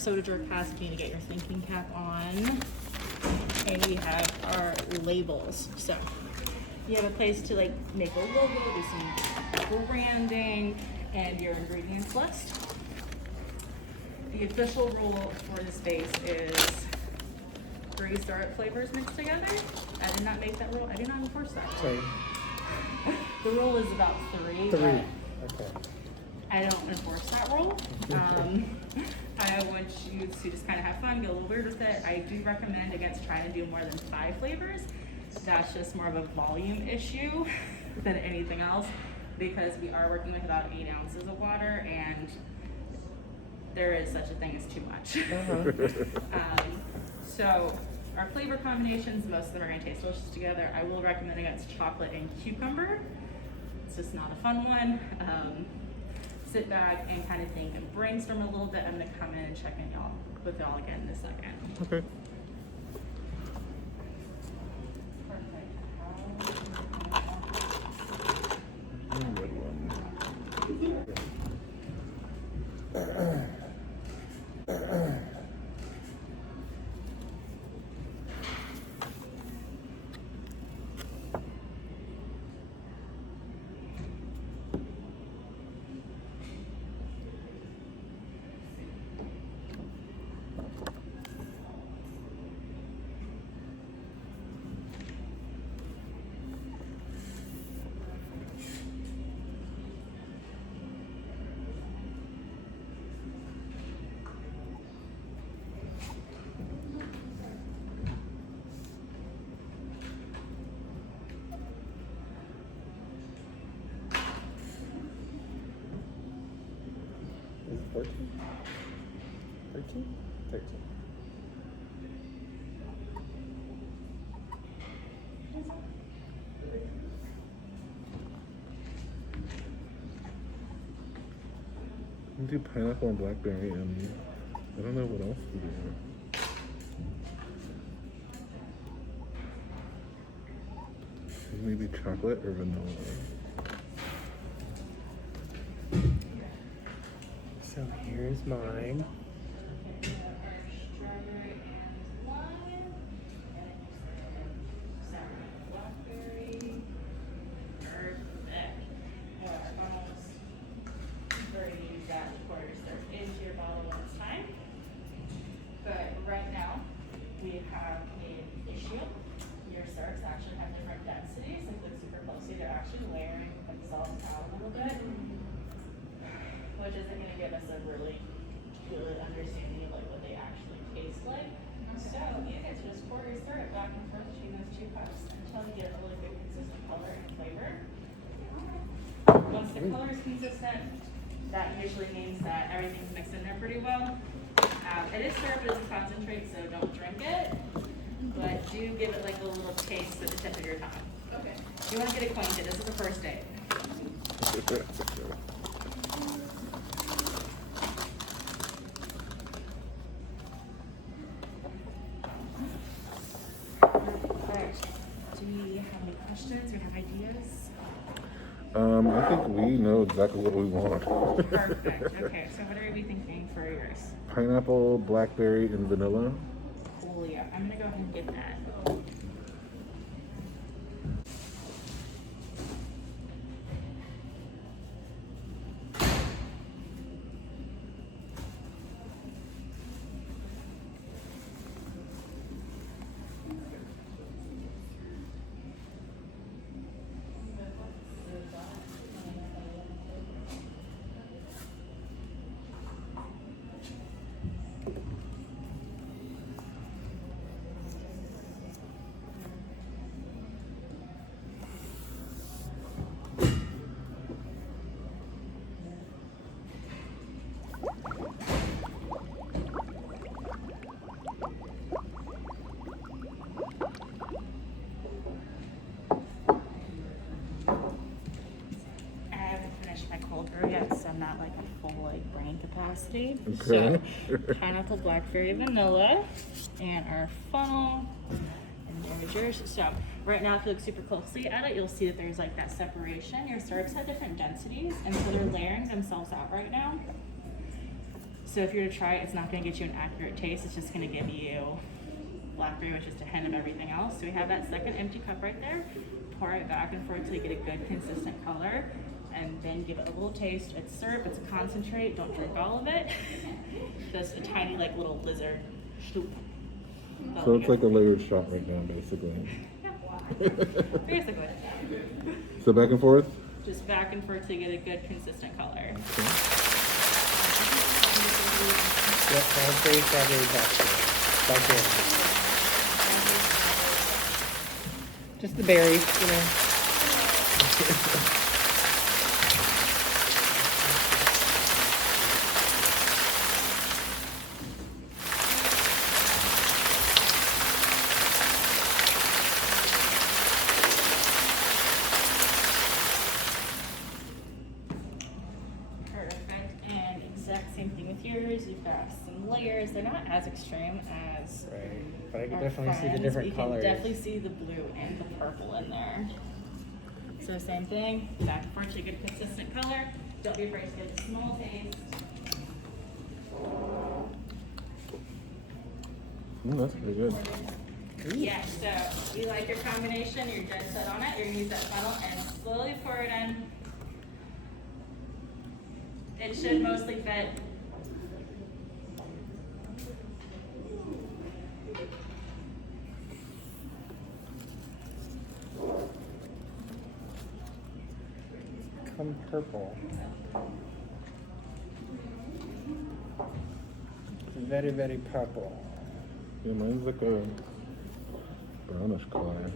soda jar cask, you need to get your thinking cap on. And we have our labels. So you have a place to like make a logo, do some branding, and your ingredients list. The official rule for this base is 3 syrup flavors mixed together. I did not make that rule. I did not enforce that. Sorry. The rule is about 3. 3. But Okay. I don't enforce that rule. I want you to just kind of have fun, get a little weird with it. I do recommend against trying to do more than 5 flavors. That's just more of a volume issue than anything else, because we are working with about 8 ounces of water, and there is such a thing as too much. So our flavor combinations, most of them are going to taste delicious together. I will recommend against chocolate and cucumber. It's just not a fun one. Sit back and kind of think and brainstorm a little bit. I'm going to come in and check in with y'all again in a second. Okay. Good one. Is it 14? 13? 13. We do pineapple and blackberry, and I don't know what else we do. Maybe chocolate or vanilla. So here's mine. Strawberry and lime, and sour blackberry. Perfect. Almost ready to use that to pour your syrup into your bottle when it's time. But right now, we have an issue. Your syrups actually have different densities. If you look super closely, they're actually layering themselves out a little bit, which isn't going to give us a really good understanding of like what they actually taste like. So you get to just pour your syrup back and forth between those 2 cups until you get a really good consistent color and flavor. Once the color is consistent, that usually means that everything's mixed in there pretty well. It is syrup, it is a concentrate, so don't drink it, but do give it like a little taste at the tip of your tongue. Okay. You want to get acquainted. This is the first date. Alright. Do we have any questions or have ideas? I think we know exactly what we want. Perfect. Okay, so what are we thinking for yours? Pineapple, blackberry, and vanilla. Cool, yeah. I'm gonna go ahead and get that. Yes, I'm not like a full like brain capacity. Okay. So pineapple, blackberry, vanilla, and our funnel. And there's yours. So right now, if you look super closely at it, you'll see that there's like that separation. Your syrups have different densities, and so they're layering themselves out right now. So if you're to try it, it's not going to get you an accurate taste. It's just going to give you blackberry with just a hint of everything else. So we have that second empty cup right there. Pour it back and forth till you get a good consistent color, and then give it a little taste. It's syrup, it's a concentrate. Don't drink all of it. Just a tiny like little lizard. Shoop. So it's like a layered shot right now, basically. Yeah. Basically. So back and forth? Just back and forth to get a good consistent color. Okay. Yep, raspberry, strawberry, blackberry. Just the berries, you know. Perfect. And exact same thing with yours. You've got some layers. They're not as extreme as Right, but I can our definitely see the friends. different You colors. can definitely see the blue and the purple in there. So same thing, back and forth to get a consistent color. Don't be afraid to get a small taste. That's pretty good. Yeah, so you like your combination, you're dead set on it. You're gonna use that funnel and slowly pour it in. It should mostly fit. Come purple. Very, very purple. Yeah, mine's like a brownish color.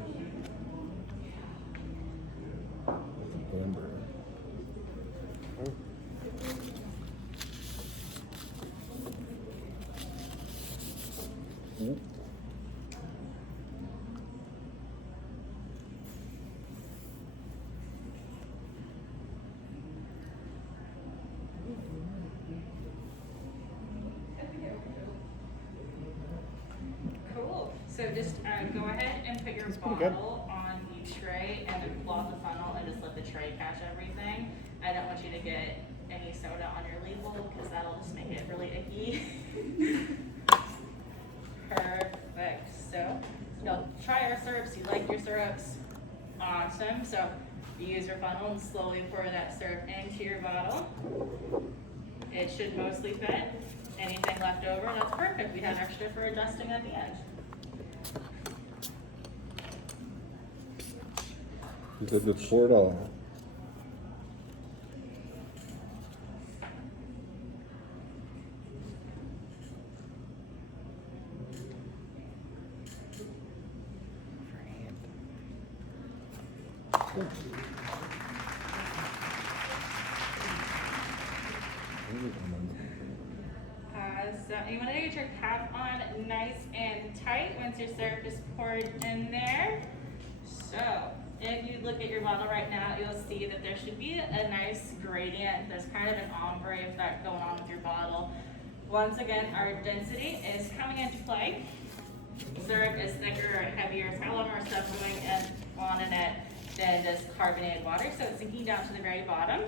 Amber. Ooh. Cool. So just go ahead and put your pretty good. bottle on the tray and then pull out the funnel and just let the tray catch everything. I don't want you to get any soda on your label because that'll just make it really icky. Perfect. So you'll try our syrups. You like your syrups? Awesome. So you use your funnel and slowly pour that syrup into your bottle. It should mostly fit. Anything left over, that's perfect. We have extra for adjusting at the end. You said just pour it all. So you want to get your cap on nice and tight once your syrup is poured in there. So if you look at your bottle right now, you'll see that there should be a nice gradient. There's kind of an ombre effect going on with your bottle. Once again, our density is coming into play. Syrup is thicker and heavier. It's got a lot more stuff going on in it than just carbonated water, so it's sinking down to the very bottom.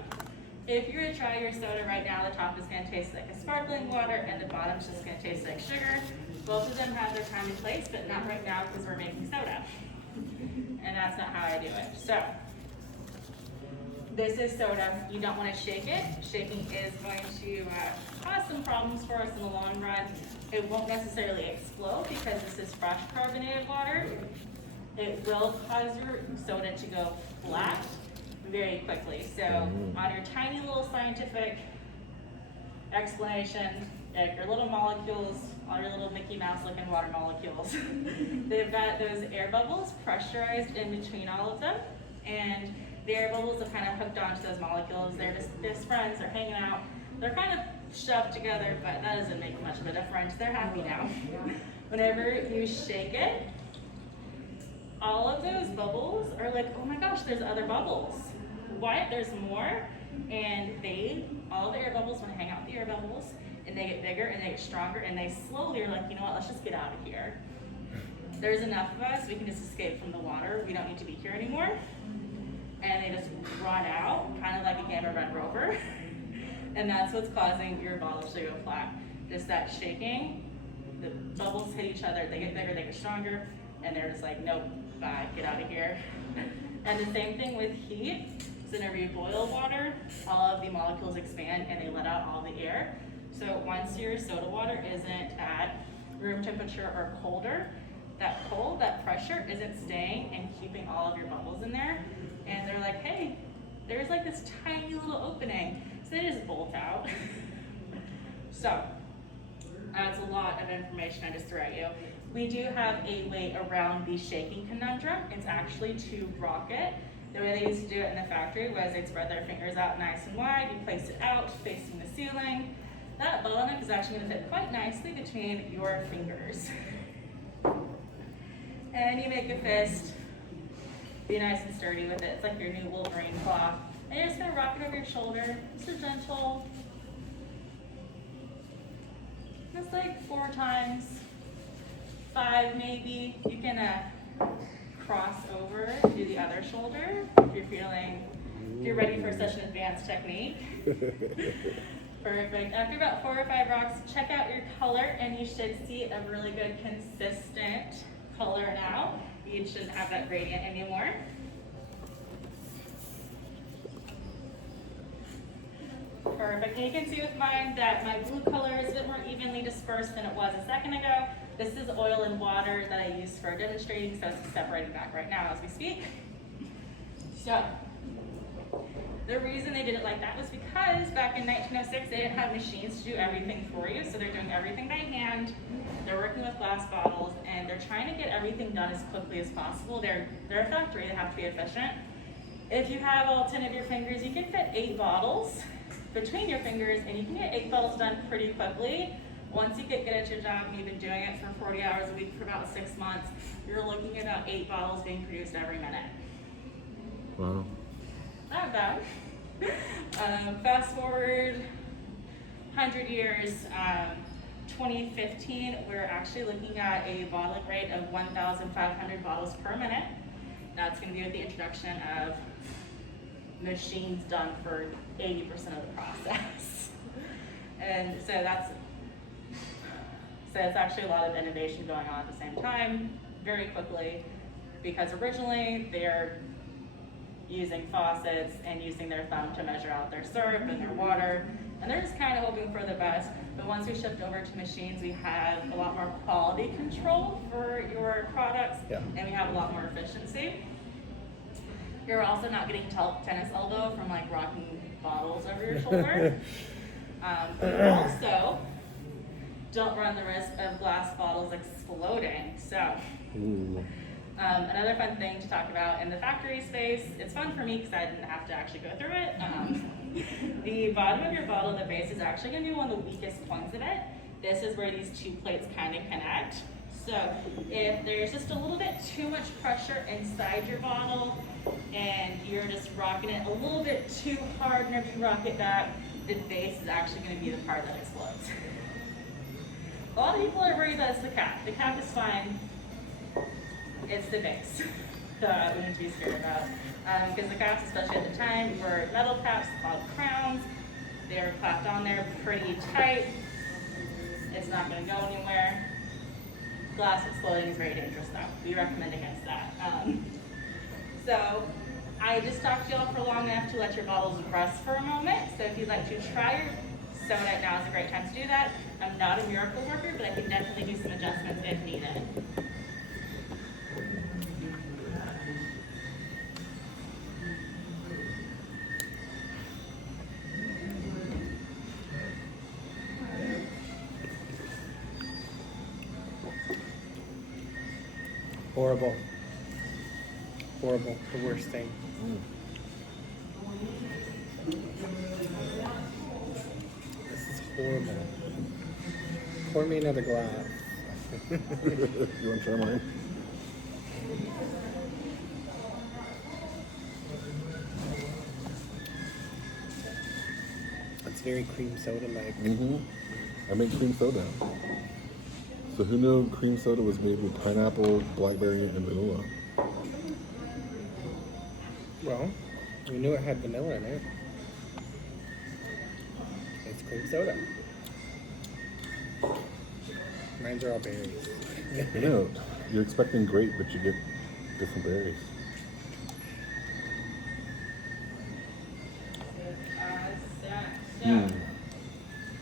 If you were to try your soda right now, the top is going to taste like a sparkling water and the bottom's just going to taste like sugar. Both of them have their time and place, but not right now because we're making soda. And that's not how I do it. So, this is soda. You don't want to shake it. Shaking is going to cause some problems for us in the long run. It won't necessarily explode because this is fresh carbonated water. It will cause your soda to go flat very quickly. So on your tiny little scientific explanation, your little molecules, all your little Mickey Mouse looking water molecules, they've got those air bubbles pressurized in between all of them, and the air bubbles have kind of hooked onto those molecules. They're just best friends, they're hanging out, they're kind of shoved together, but that doesn't make much of a difference. They're happy now. Whenever you shake it, all of those bubbles are like, oh my gosh, there's other bubbles. What? There's more? And all the air bubbles want to hang out with the air bubbles, and they get bigger and they get stronger, and they slowly are like, you know what, let's just get out of here. There's enough of us, we can just escape from the water. We don't need to be here anymore. And they just run out, kind of like a Gamma Red Rover. And that's what's causing your bottles to go flat. Just that shaking, the bubbles hit each other, they get bigger, they get stronger, and they're just like, nope, bye, get out of here. And the same thing with heat. So whenever you boil water, all of the molecules expand and they let out all the air. So once your soda water isn't at room temperature or colder, that cold, that pressure isn't staying and keeping all of your bubbles in there. And they're like, hey, there's like this tiny little opening. So they just bolt out. So that's a lot of information I just threw at you. We do have a way around the shaking conundrum. It's actually to rock it. The way they used to do it in the factory was they'd spread their fingers out nice and wide. You place it out facing the ceiling. That bottleneck is actually going to fit quite nicely between your fingers. And you make a fist. Be nice and sturdy with it. It's like your new Wolverine claw. And you're just going to rock it over your shoulder. Just a gentle. Just like 4 times. 5 maybe. You can cross over to the other shoulder if you're ready for such an advanced technique. Perfect. After about 4 or 5 rocks, check out your color and you should see a really good consistent color now. You shouldn't have that gradient anymore. Perfect. And you can see with mine that my blue color is a bit more evenly dispersed than it was a second ago. This is oil and water that I used for demonstrating, so it's separating back right now as we speak. So, the reason they did it like that was because back in 1906 they didn't have machines to do everything for you, so they're doing everything by hand. They're working with glass bottles and they're trying to get everything done as quickly as possible. They're a factory, they have to be efficient. If you have all 10 of your fingers, you can fit 8 bottles between your fingers and you can get 8 bottles done pretty quickly. Once you get good at your job and you've been doing it for 40 hours a week for about 6 months, you're looking at about 8 bottles being produced every minute. Wow. Not bad. Fast forward 100 years, 2015, we're actually looking at a bottling rate of 1,500 bottles per minute. That's going to be with the introduction of machines done for 80% of the process. And so it's actually a lot of innovation going on at the same time, very quickly, because originally they're using faucets and using their thumb to measure out their syrup and their water, and they're just kind of hoping for the best. But once we shift over to machines, we have a lot more quality control for your products, and we have a lot more efficiency. You're also not getting tennis elbow from like rocking bottles over your shoulder. You also don't run the risk of glass bottles exploding. So, another fun thing to talk about in the factory space, it's fun for me because I didn't have to actually go through it. The bottom of your bottle, the base, is actually going to be one of the weakest points of it. This is where these 2 plates kind of connect. So if there's just a little bit too much pressure inside your bottle and you're just rocking it a little bit too hard whenever you rock it back, the base is actually going to be the part that explodes. A lot of people are worried that it's the cap. The cap is fine. It's the base that we need to be scared about. Because the caps, especially at the time, were metal caps called crowns. They were clapped on there pretty tight. It's not going to go anywhere. Glass exploding is very dangerous though. We recommend against that. So I just talked to y'all for long enough to let your bottles rest for a moment. So if you'd like to try your soda, now is a great time to do that. I'm not a miracle worker, but I can definitely do some adjustments if needed. Horrible. Horrible. The worst thing. This is horrible. Pour me another glass. You want to try mine? It's very cream soda-like. I make cream soda. So who knew cream soda was made with pineapple, blackberry, and vanilla? Well, we knew it had vanilla in it. Cream soda. Mine's are all berries. I know. You're expecting grape, but you get different berries. So,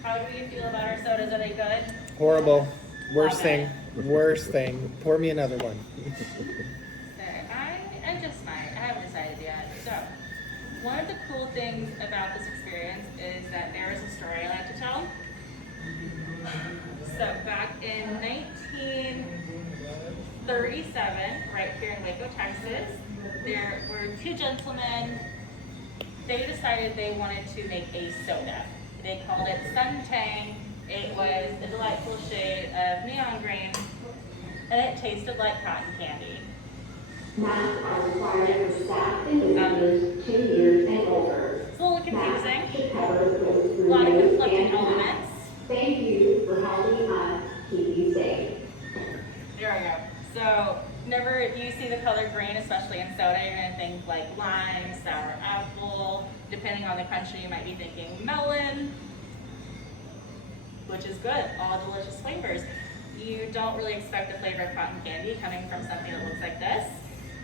how do we feel about our sodas? Are they good? Horrible. Worst Love thing. it. Worst thing. Pour me another one. Okay, I just might. I haven't decided yet. So, one of the cool things about this experience is that there is a story I like to tell. So, back in 1937, right here in Waco, Texas, there were two gentlemen. They decided they wanted to make a soda. They called it Suntang. It was a delightful shade of neon green, and it tasted like cotton candy. Masks are required for staff individuals 2 years and older. It's a little confusing. Masks should cover those A lot of nose conflicting and mouth. elements. Thank you for helping us keep you safe. There we go. So, whenever you see the color green, especially in soda, you're going to think like lime, sour apple. Depending on the country, you might be thinking melon, which is good. All delicious flavors. You don't really expect the flavor of cotton candy coming from something that looks like this.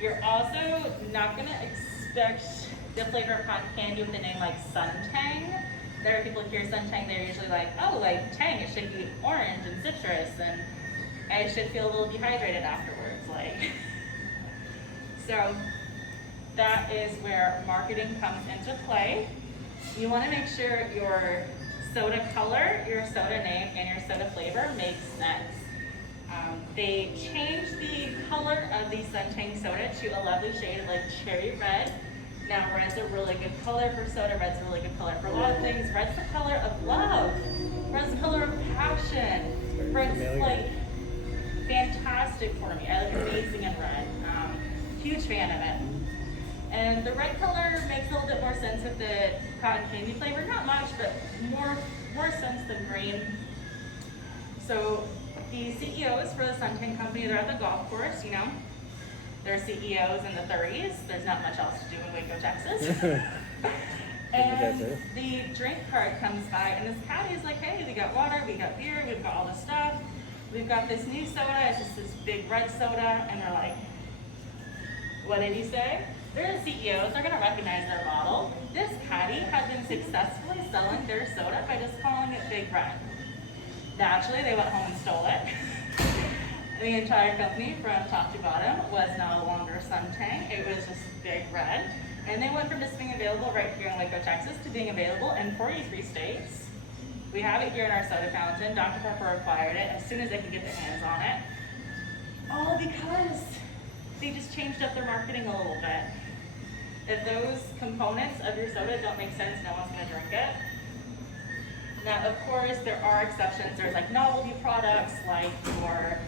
You're also not going to expect the flavor of cotton candy with a name like Suntang. There are people who hear Suntang, they're usually like, oh, like tang, it should be orange and citrus, and I should feel a little dehydrated afterwards. Like, so that is where marketing comes into play. You want to make sure your soda color, your soda name, and your soda flavor makes sense. They changed the color of the Suntang soda to a lovely shade of like cherry red. Now red's a really good color for soda, red's a really good color for a lot of things. Red's the color of love. Red's the color of passion. Red's like fantastic for me. I look amazing in red. Huge fan of it. And the red color makes a little bit more sense with the cotton candy flavor. Not much, but more sense than green. So the CEOs for the Suntang company, they're at the golf course, you know. They're CEOs in the 30s. There's not much else to do in Waco, Texas. And the drink cart comes by, and this caddy is like, hey, we got water, we got beer, we've got all this stuff. We've got this new soda, it's just this big red soda. And they're like, what did he say? They're the CEOs, they're gonna recognize their bottle. This caddy had been successfully selling their soda by just calling it Big Red. Naturally, they went home and stole it. The entire company from top to bottom was no longer Suntang, it was just Big Red. And they went from just being available right here in Waco, Texas to being available in 43 states. We have it here in our soda fountain. Dr. Pepper acquired it as soon as they could get their hands on it. All because they just changed up their marketing a little bit. If those components of your soda don't make sense, no one's gonna drink it. Now, of course, there are exceptions. There's like novelty products like your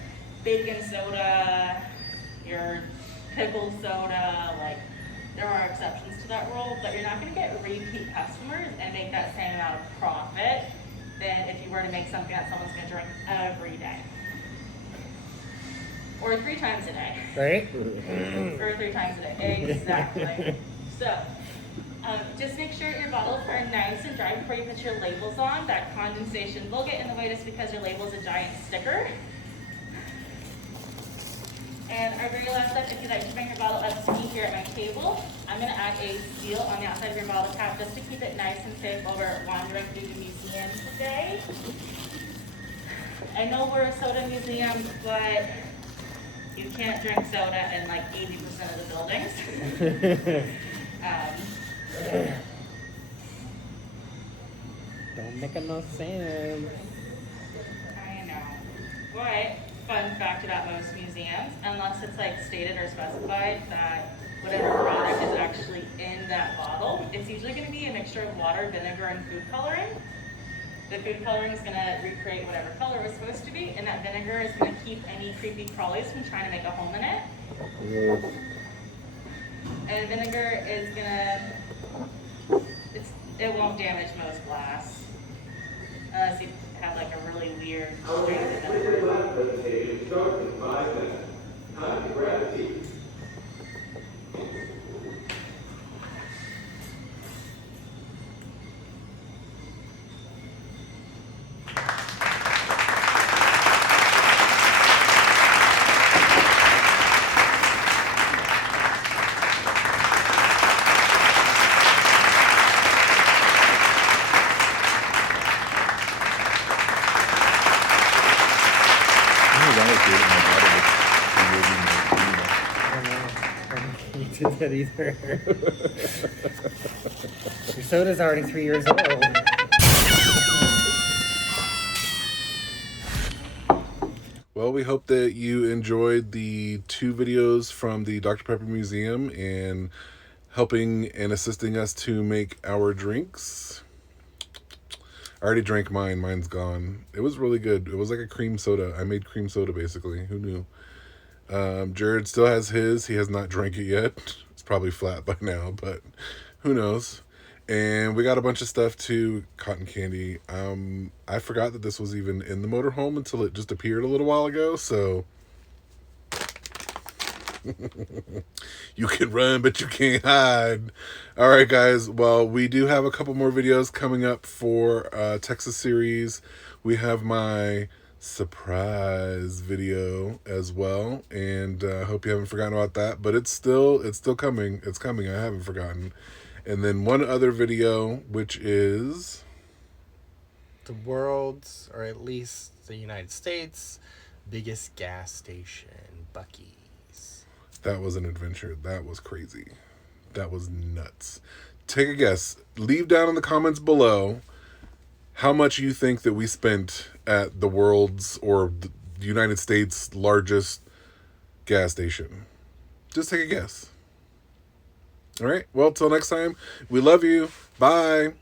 bacon soda, your pickle soda, like there are exceptions to that rule, but you're not gonna get repeat customers and make that same amount of profit than if you were to make something that someone's gonna drink every day. Or 3 times a day. Right? Or 3 times a day, exactly. So, just make sure your bottles are nice and dry before you put your labels on. That condensation will get in the way just because your label is a giant sticker. And our very last step, if you'd like to bring your bottle up to me here at my table, I'm going to add a seal on the outside of your bottle cap just to keep it nice and safe while we're wandering through the museum today. I know we're a soda museum, but you can't drink soda in like 80% of the buildings. Don't make no sense. I know. But, fun fact about most museums, unless it's like stated or specified that whatever product is actually in that bottle, it's usually going to be a mixture of water, vinegar, and food coloring. The food coloring is going to recreate whatever color it was supposed to be, and that vinegar is going to keep any creepy crawlies from trying to make a home in it. And vinegar is going to, it won't damage most glass. Unless you have like a really weird strain of vinegar. Lab presentation starts in 5 minutes. Time to grab a seat. did that either. Your soda's already 3 years old. Well, we hope that you enjoyed the 2 videos from the Dr. Pepper Museum and helping and assisting us to make our drinks. I already drank mine. Mine's gone. It was really good. It was like a cream soda. I made cream soda, basically. Who knew? Jared still has his. He has not drank it yet. It's probably flat by now, but who knows? And we got a bunch of stuff too. Cotton candy. I forgot that this was even in the motorhome until it just appeared a little while ago, so... You can run, but you can't hide. All right, guys. Well, we do have a couple more videos coming up for Texas series. We have my surprise video as well, and I hope you haven't forgotten about that. But it's still coming. It's coming. I haven't forgotten. And then one other video, which is The world's, or at least the United States, biggest gas station, Buc-ee's. that was an adventure. That was crazy. That was nuts. Take a guess. Leave down in the comments below how much you think that we spent at the world's or the United States' largest gas station. Just take a guess. All right. Well, till next time, we love you. Bye.